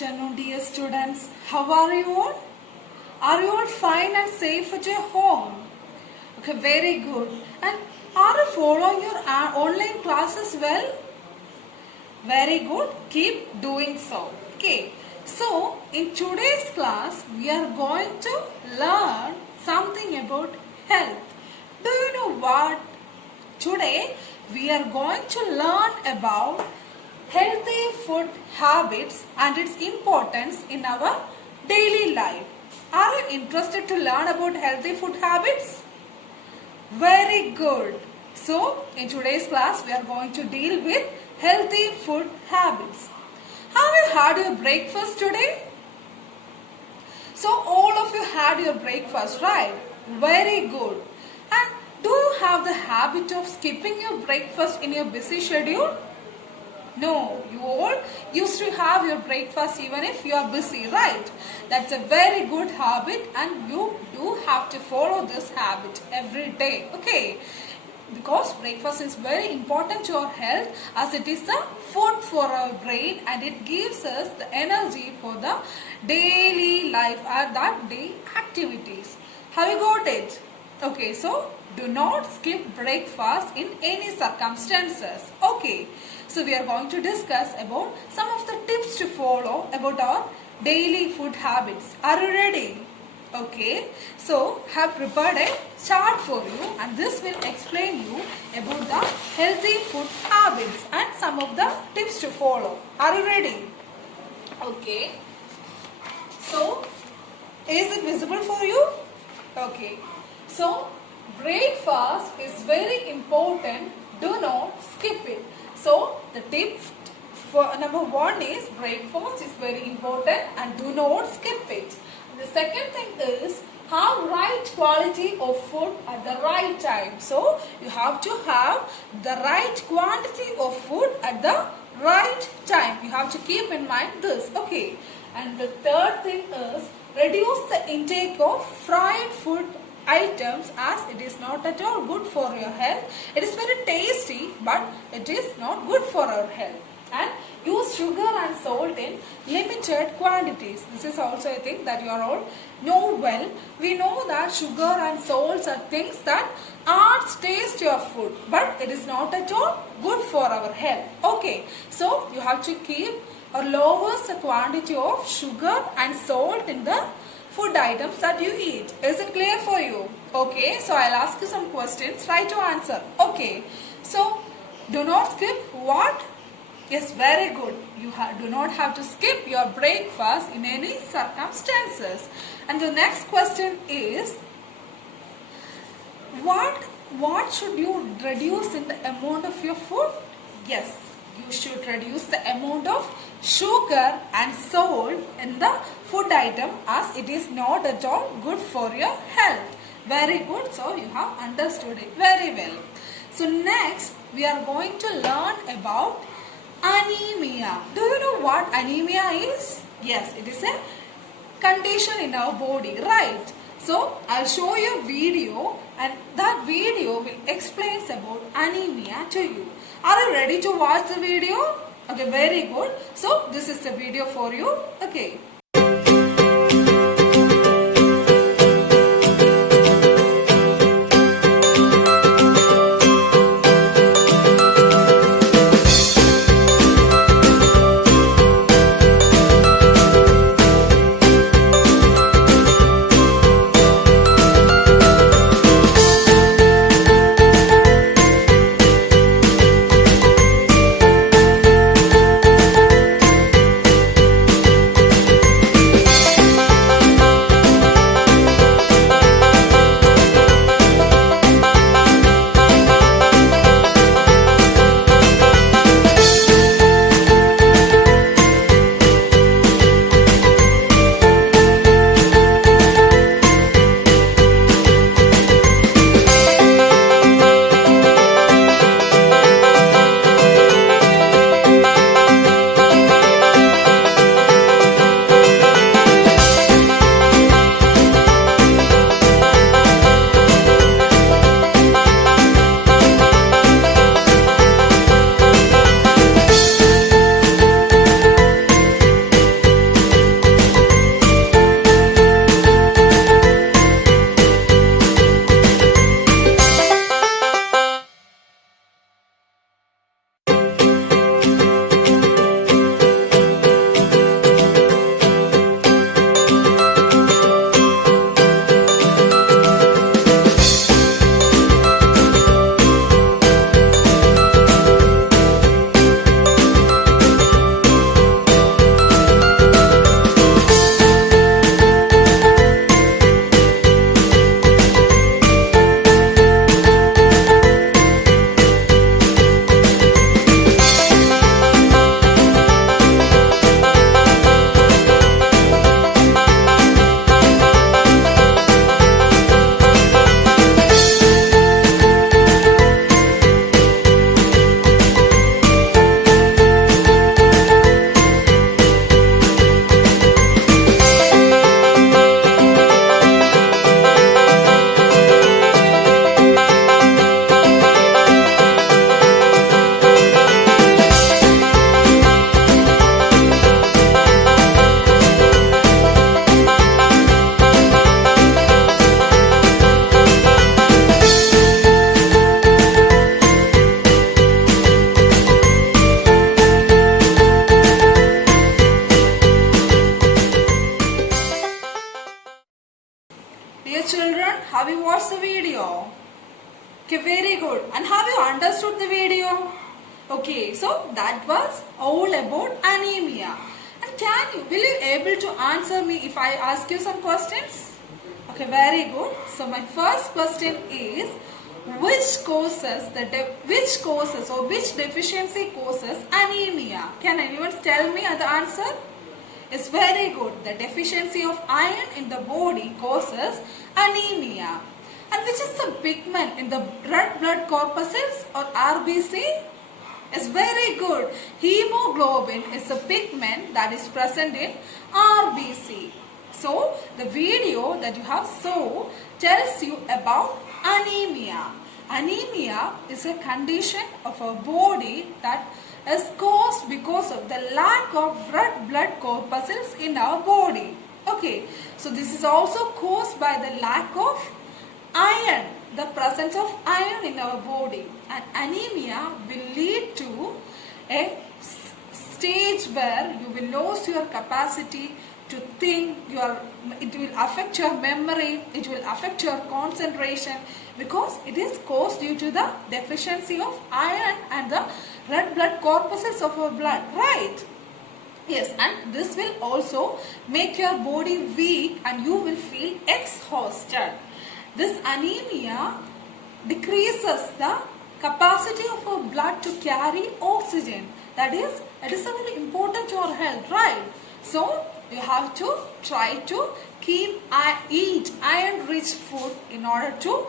afternoon, dear students. How are you all? Are you all fine and safe at your home? Okay, very good. And are you following your online classes well? Very good. Keep doing so. Okay. So, in today's class, we are going to learn something about health. Do you know what? Today, we are going to learn about healthy food habits and its importance in our daily life. Are you interested to learn about healthy food habits? Very good. So, in today's class, we are going to deal with healthy food habits. Have you had your breakfast today? So, all of you had your breakfast, right? Very good. And do you have the habit of skipping your breakfast in your busy schedule? No, you all used to have your breakfast even if you are busy, right? That's a very good habit and you do have to follow this habit every day, okay? Because breakfast is very important to our health as it is the food for our brain and it gives us the energy for the daily life and that day activities. Have you got it? Okay, so do not skip breakfast in any circumstances. Okay, so we are going to discuss about some of the tips to follow about our daily food habits. Are you ready? Okay, so have prepared a chart for you and this will explain you about the healthy food habits and some of the tips to follow. Are you ready? Okay, so is it visible for you? Okay, so breakfast is very important. Do not skip it. So the tip for number one is breakfast is very important and do not skip it. The second thing is have right quality of food at the right time. So you have to have the right quantity of food at the right time. You have to keep in mind this. Okay. And the third thing is reduce the intake of fried food items as it is not at all good for your health. It is very tasty but it is not good for our health. And use sugar and salt in limited quantities. This is also a thing that you are all know well. We know that sugar and salts are things that adds taste to your food but it is not at all good for our health. Okay, so you have to keep or lower the quantity of sugar and salt in the food items that you eat. Is it clear for you? Okay, so I'll ask you some questions. Try to answer. Okay, so do not skip what? Yes, very good. You do not have to skip your breakfast in any circumstances. And the next question is, what should you reduce in the amount of your food? Yes, you should reduce the amount of sugar and salt in the food item as it is not at all good for your health. Very good. So you have understood it very well. So next we are going to learn about anemia. Do you know what anemia is? Yes, it is a condition in our body, right? So I'll show you a video and that video will explain about anemia to you. Are you ready to watch the video? Okay, very good. So this is the video for you. Okay. children, have you watched the video? Okay, very good. And have you understood the video? Okay, so that was all about anemia. And will you able to answer me if I ask you some questions? Okay, very good. So my first question is, which causes or which deficiency causes anemia? Can anyone tell me the answer? It's very good. The deficiency of iron in the body causes anemia. And which is the pigment in the red blood corpuscles or RBC? It's very good. Hemoglobin is a pigment that is present in RBC. So the video that you have saw tells you about anemia. Anemia is a condition of a body that is caused because of the lack of red blood corpuscles in our body. Okay, so this is also caused by the lack of iron, the presence of iron in our body. And anemia will lead to a stage where you will lose your capacity to think, it will affect your memory, it will affect your concentration, because it is caused due to the deficiency of iron and the red blood corpuscles of our blood, right? Yes, and this will also make your body weak and you will feel exhausted. This anemia decreases the capacity of our blood to carry oxygen. That is, it is very important to our health, right? So you have to try to eat iron-rich food in order to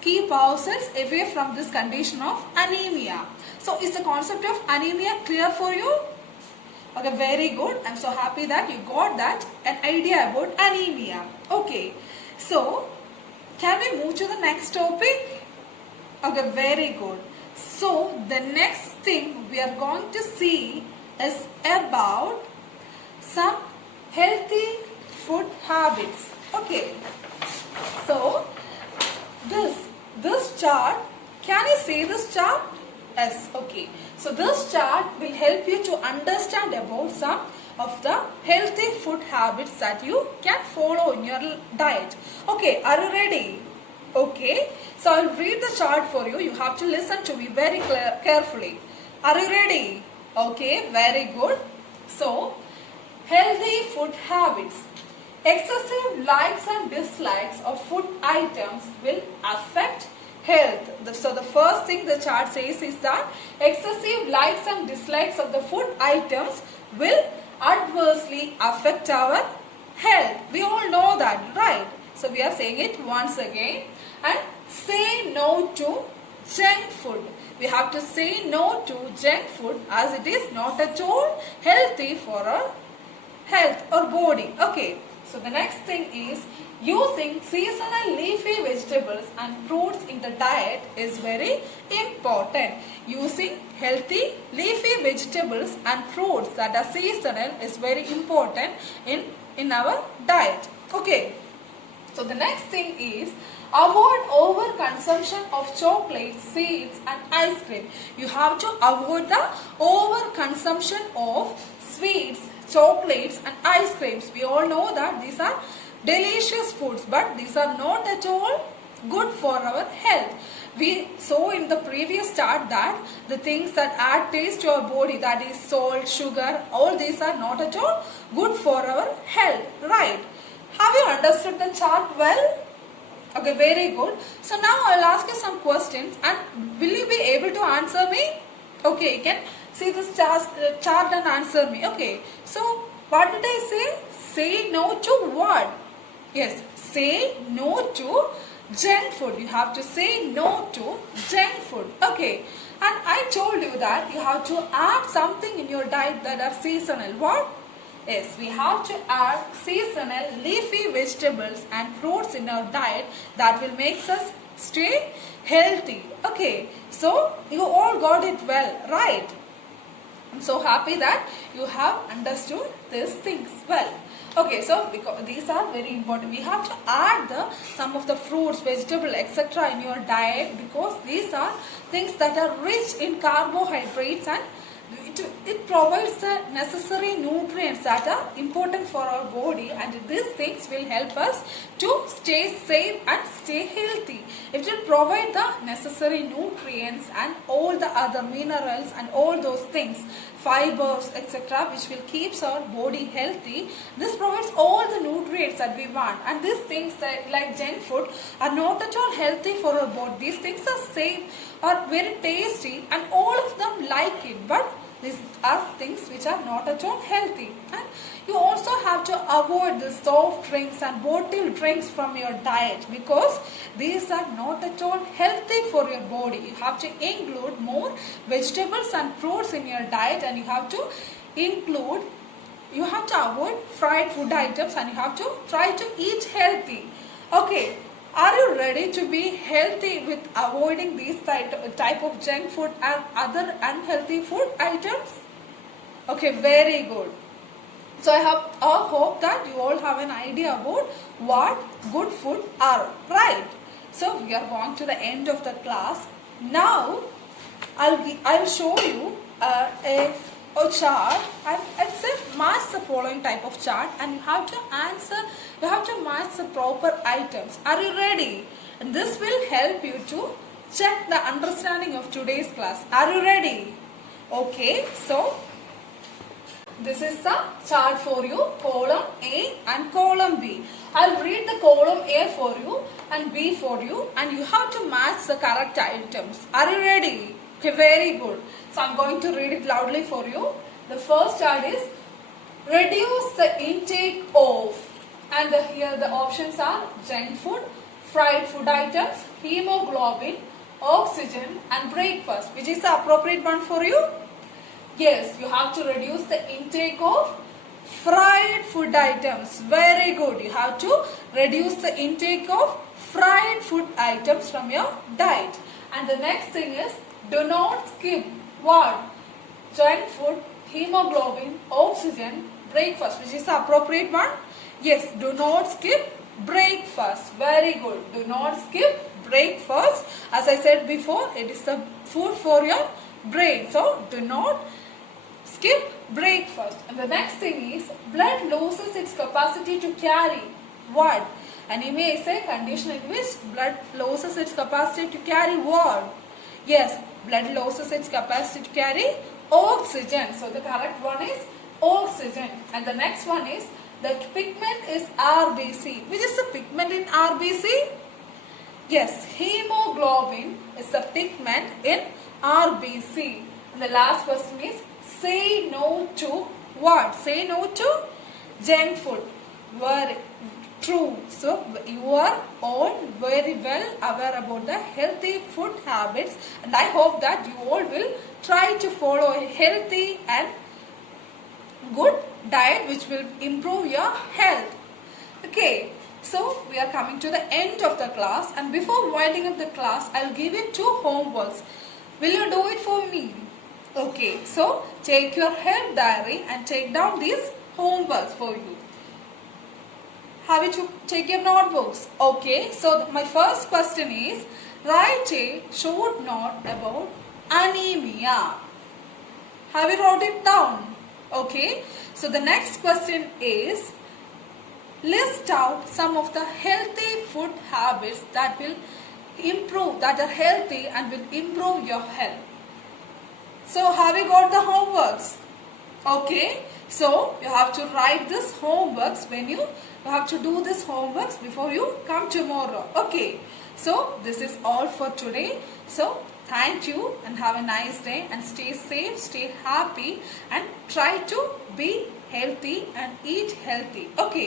keep ourselves away from this condition of anemia. So is the concept of anemia clear for you? Okay, very good. I'm so happy that you got an idea about anemia. Okay, so can we move to the next topic? Okay, very good. So the next thing we are going to see is about some healthy food habits. Okay, so this chart, can you see this chart? Yes, okay. So this chart will help you to understand about some of the healthy food habits that you can follow in your diet. Okay, are you ready? Okay, so I'll read the chart for you. You have to listen to me very carefully. Are you ready? Okay, very good. So, healthy food habits. Excessive likes and dislikes of food items will affect health. So the first thing the chart says is that excessive likes and dislikes of the food items will adversely affect our health. We all know that, right? So we are saying it once again. And say no to junk food. We have to say no to junk food as it is not at all healthy for our health or body. Okay, so the next thing is using seasonal leafy vegetables and fruits in the diet is very important. Using healthy leafy vegetables and fruits that are seasonal is very important in our diet. Okay, so the next thing is avoid overconsumption of chocolates, sweets and ice cream. You have to avoid the overconsumption of sweets, chocolates and ice creams. We all know that these are delicious foods, but these are not at all good for our health. We saw in the previous chart that the things that add taste to our body, that is salt, sugar, all these are not at all good for our health, right? Have you understood the chart well? Okay, very good. So now I'll ask you some questions and will you be able to answer me? Okay, you can see this chart and answer me. Okay, so what did I say? Say no to what? Yes, say no to junk food. You have to say no to junk food. Okay, and I told you that you have to add something in your diet that are seasonal. What? Yes, we have to add seasonal leafy vegetables and fruits in our diet that will make us stay healthy. Okay, so you all got it well, right? I'm so happy that you have understood these things well. Okay, so because these are very important, we have to add some of the fruits, vegetables, etc. in your diet because these are things that are rich in carbohydrates and it it provides the necessary nutrients that are important for our body, and these things will help us to stay safe and stay healthy. It will provide the necessary nutrients and all the other minerals and all those things, fibers, etc., which will keep our body healthy. This provides all the nutrients that we want, and these things that, like junk food, are not at all healthy for our body. These things are safe, are very tasty, and all of them like it, but these are things which are not at all healthy. And you also have to avoid the soft drinks and bottled drinks from your diet, because these are not at all healthy for your body. You have to include more vegetables and fruits in your diet, and you have to avoid fried food items, and you have to try to eat healthy. Okay, are you ready to be healthy with avoiding these type of junk food and other unhealthy food items? Okay, very good. So I hope that you all have an idea about what good food are, right? So we are going to the end of the class. Now I'll show you a chart, and it says match the following type of chart, and you have to match the proper items. Are you ready? And this will help you to check the understanding of today's class. Are you ready? Okay, so this is the chart for you, column A and column B. I'll read the column A for you and B for you, and you have to match the correct items. Are you ready? Okay, very good. So I'm going to read it loudly for you. The first chart is reduce the intake of, and here the options are junk food, fried food items, hemoglobin, oxygen, and breakfast. Which is the appropriate one for you? Yes, you have to reduce the intake of fried food items. Very good. You have to reduce the intake of fried food items from your diet. And the next thing is, do not skip what? Junk food, hemoglobin, oxygen, breakfast. Which is the appropriate one? Yes, do not skip breakfast. Very good. Do not skip breakfast. As I said before, it is the food for your brain. So, do not skip breakfast. And the next thing is, blood loses its capacity to carry what? And you may say condition in which blood loses its capacity to carry what? Yes, blood loses its capacity to carry oxygen. So the correct one is oxygen. And the next one is, the pigment is RBC. Which is the pigment in RBC? Yes, hemoglobin is the pigment in RBC. And the last question is, say no to what? Say no to junk food. Very true. So you are all very well aware about the healthy food habits, and I hope that you all will try to follow a healthy and good diet which will improve your health. Okay, so we are coming to the end of the class, and before winding up the class, I'll give you 2 homeworks. Will you do it for me? Okay, so take your health diary and take down these homeworks for you. Have you to take your notebooks? Okay, so my first question is, write a short note about anemia. Have you wrote it down? Okay, so the next question is, list out some of the healthy food habits that are healthy and will improve your health. So have you got the homeworks? Okay, so you have to write this homeworks when you have to do this homeworks before you come tomorrow. Okay, so this is all for today. So thank you and have a nice day, and stay safe, stay happy, and try to be healthy and eat healthy. Okay.